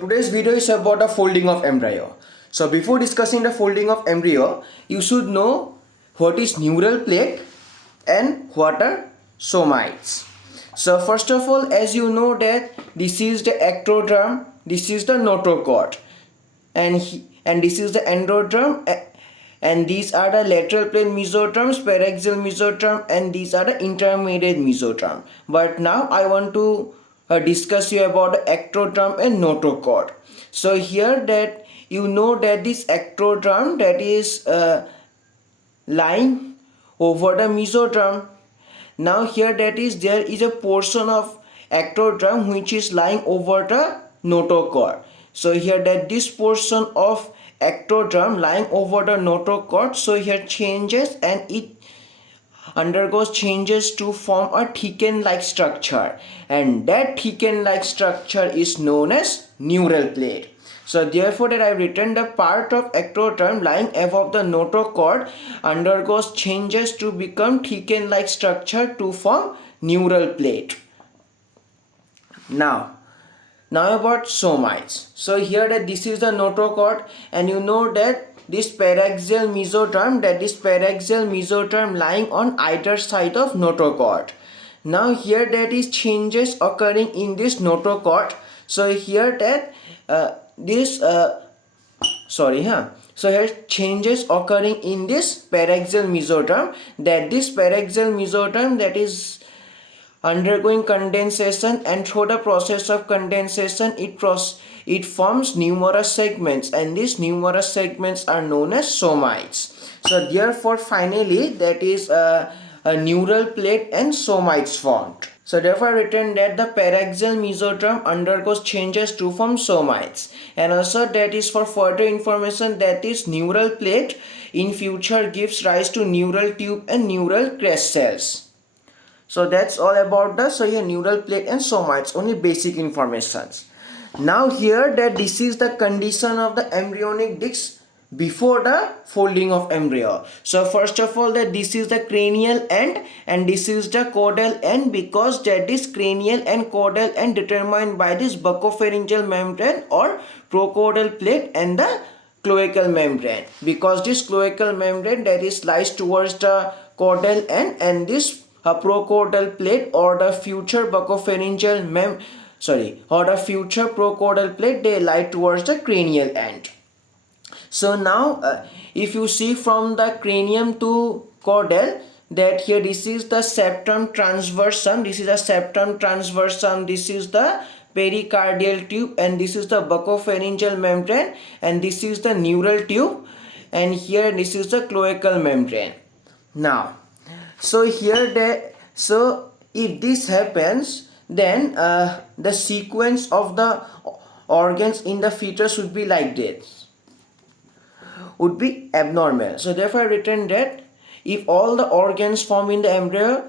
today's video is about the folding of embryo. So before discussing the folding of embryo, you should know what is neural plate and what are somites. So first of all, as you know that this is the ectoderm, this is the notochord, and this is the endoderm, and these are the lateral plane mesoderms, paraxial mesoderm, and these are the intermediate mesoderm. But now I want to discuss you about the ectoderm and notochord. So here that you know that this ectoderm that is lying over the mesoderm. Now here that is there is a portion of ectoderm which is lying over the notochord. So here that this portion of ectoderm lying over the notochord, so here changes and it undergoes changes to form a thickened like structure, and that thickened like structure is known as neural plate. So therefore that I have written the part of ectoderm lying above the notochord undergoes changes to become thickened like structure to form neural plate. Now about somites. So here that this is the notochord, and you know that this paraxial mesoderm lying on either side of notochord. Now here that is changes occurring in this notochord. So here that so here changes occurring in this paraxial mesoderm, that this paraxial mesoderm that is undergoing condensation, and through the process of condensation it forms numerous segments, and these numerous segments are known as somites. So therefore finally that is a neural plate and somites formed. So therefore written that the paraxial mesoderm undergoes changes to form somites, and also that is for further information that is neural plate in future gives rise to neural tube and neural crest cells. So that's all about the neural plate and somites, only basic informations. Now here that this is the condition of the embryonic disc before the folding of embryo. So first of all that this is the cranial end and this is the caudal end, because that is cranial and caudal end determined by this buccopharyngeal membrane or procaudal plate and the cloacal membrane, because this cloacal membrane that is lies towards the caudal end, and this procaudal plate or the future buccopharyngeal procaudal plate they lie towards the cranial end. So now if you see from the cranium to caudal, that here this is the septum transversum, this is the pericardial tube, and this is the buccopharyngeal membrane, and this is the neural tube, and here this is the cloacal membrane. Now so here so if this happens, then the sequence of the organs in the fetus would be like this, would be abnormal. So therefore I written that if all the organs form in the embryo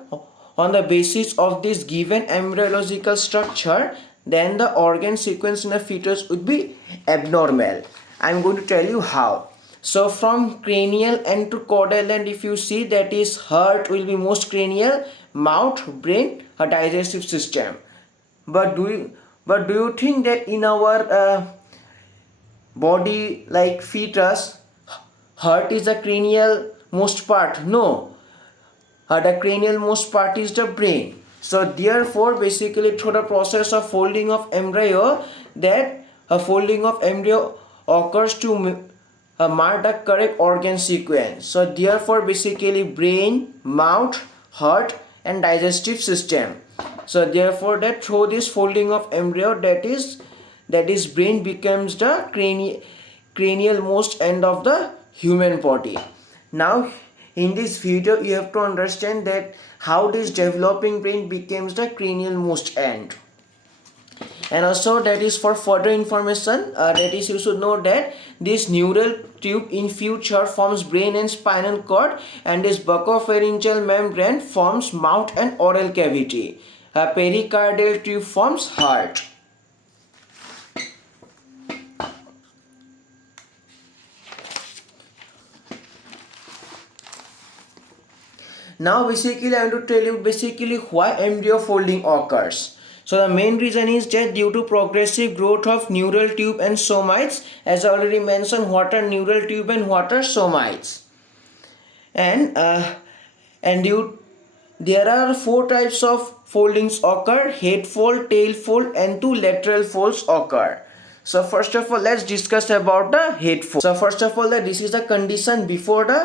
on the basis of this given embryological structure, then the organ sequence in the fetus would be abnormal. I am going to tell you how. So from cranial end to caudal end, if you see, that is heart will be most cranial, mouth, brain, a digestive system. But do you think that in our body like fetus, heart is the cranial most part? No, the cranial most part is the brain. So therefore basically through the process of folding of embryo, that a folding of embryo occurs to mark the correct organ sequence. So therefore basically brain, mouth, heart and digestive system. So therefore that through this folding of embryo, that is brain becomes the cranial most end of the human body. Now in this video you have to understand that how this developing brain becomes the cranial most end. And also that is for further information, that is you should know that this neural tube in future forms brain and spinal cord, and this buccopharyngeal membrane forms mouth and oral cavity. A pericardial tube forms heart. Now basically I want to tell you basically why embryo folding occurs. So the main reason is that due to progressive growth of neural tube and somites, as I already mentioned, what are neural tube and what are somites. And there are four types of foldings occur: head fold, tail fold, and two lateral folds occur. So first of all, let's discuss about the head fold. So first of all, this is the condition before the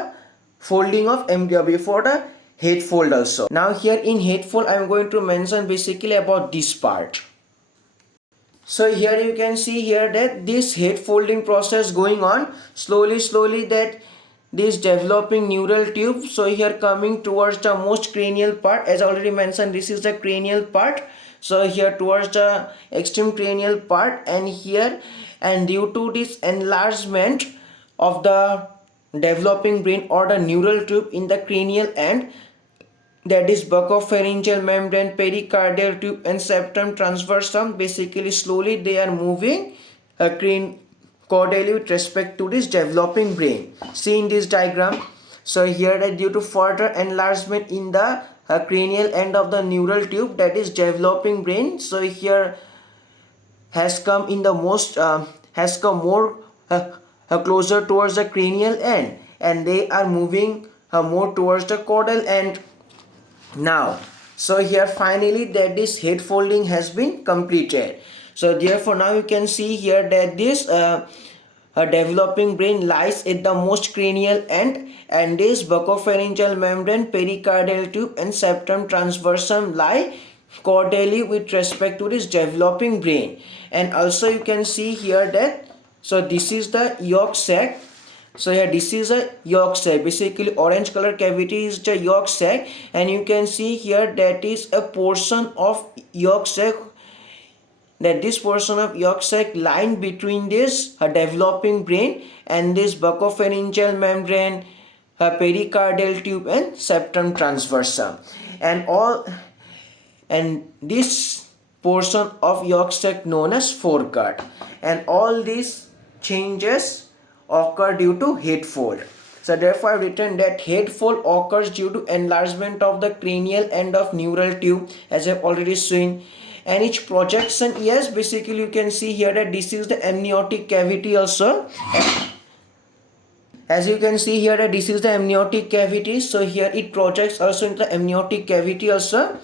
folding of embryo, before the head fold also. Now here in head fold, I am going to mention basically about this part. So here you can see here that this head folding process going on slowly that this developing neural tube. So here coming towards the most cranial part, as I already mentioned, this is the cranial part. So here towards the extreme cranial part, and here, and due to this enlargement of the developing brain or the neural tube in the cranial end, that is buccopharyngeal membrane, pericardial tube, and septum transversum, basically slowly they are moving caudally with respect to this developing brain. See in this diagram. So here that due to further enlargement in the cranial end of the neural tube, that is developing brain, so here has come in the most has come more closer towards the cranial end, and they are moving more towards the caudal end now. So here finally that this head folding has been completed. So therefore now you can see here that this developing brain lies at the most cranial end, and this buccopharyngeal membrane, pericardial tube, and septum transversum lie caudally with respect to this developing brain. And also you can see here that, so this is the yolk sac. So here this is a yolk sac, basically orange color cavity is the yolk sac, and you can see here that is a portion of yolk sac, that this portion of yolk sac lying between this developing brain and this buccopharyngeal membrane, pericardial tube, and septum transversum, and this portion of yolk sac known as foregut, and all these changes occur due to head fold. So therefore I have written that head fold occurs due to enlargement of the cranial end of neural tube, as I have already seen. And each projection, yes, basically you can see here that this is the amniotic cavity also. As you can see here that this is the amniotic cavity, so here it projects also into the amniotic cavity also.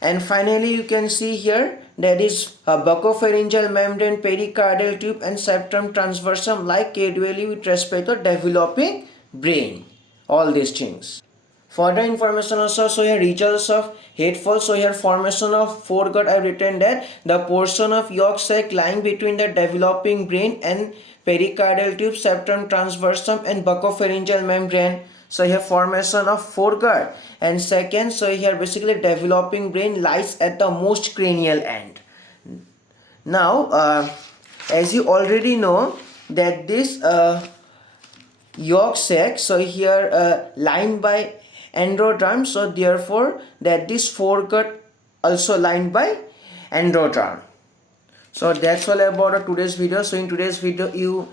And finally you can see here that is a buccopharyngeal membrane, pericardial tube, and septum transversum like caudally with respect to developing brain. All these things. Further information also, so here results of head fold. So here formation of foregut, I have written that the portion of yolk sac lying between the developing brain and pericardial tube, septum transversum, and buccopharyngeal membrane. So here formation of foregut. And second, so here basically developing brain lies at the most cranial end. Now as you already know that this yolk sac, so here lined by endoderm, so therefore that this foregut also lined by endoderm. So that's all about today's video. So in today's video you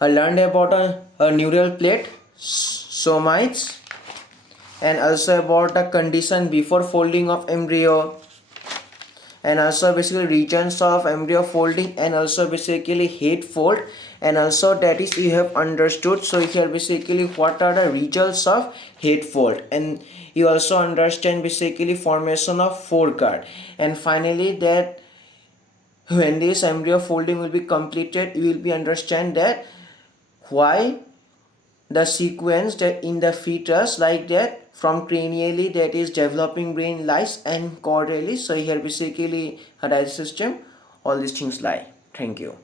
learned about a neural plate, somites, and also about the condition before folding of embryo, and also basically regions of embryo folding, and also basically head fold, and also that is you have understood. So here basically what are the results of head fold, and you also understand basically formation of foregut. And finally that when this embryo folding will be completed, you will be understand that why the sequence that in the fetus like that from cranially that is developing brain lies and caudally. So here basically a digestive system, all these things lie. Thank you.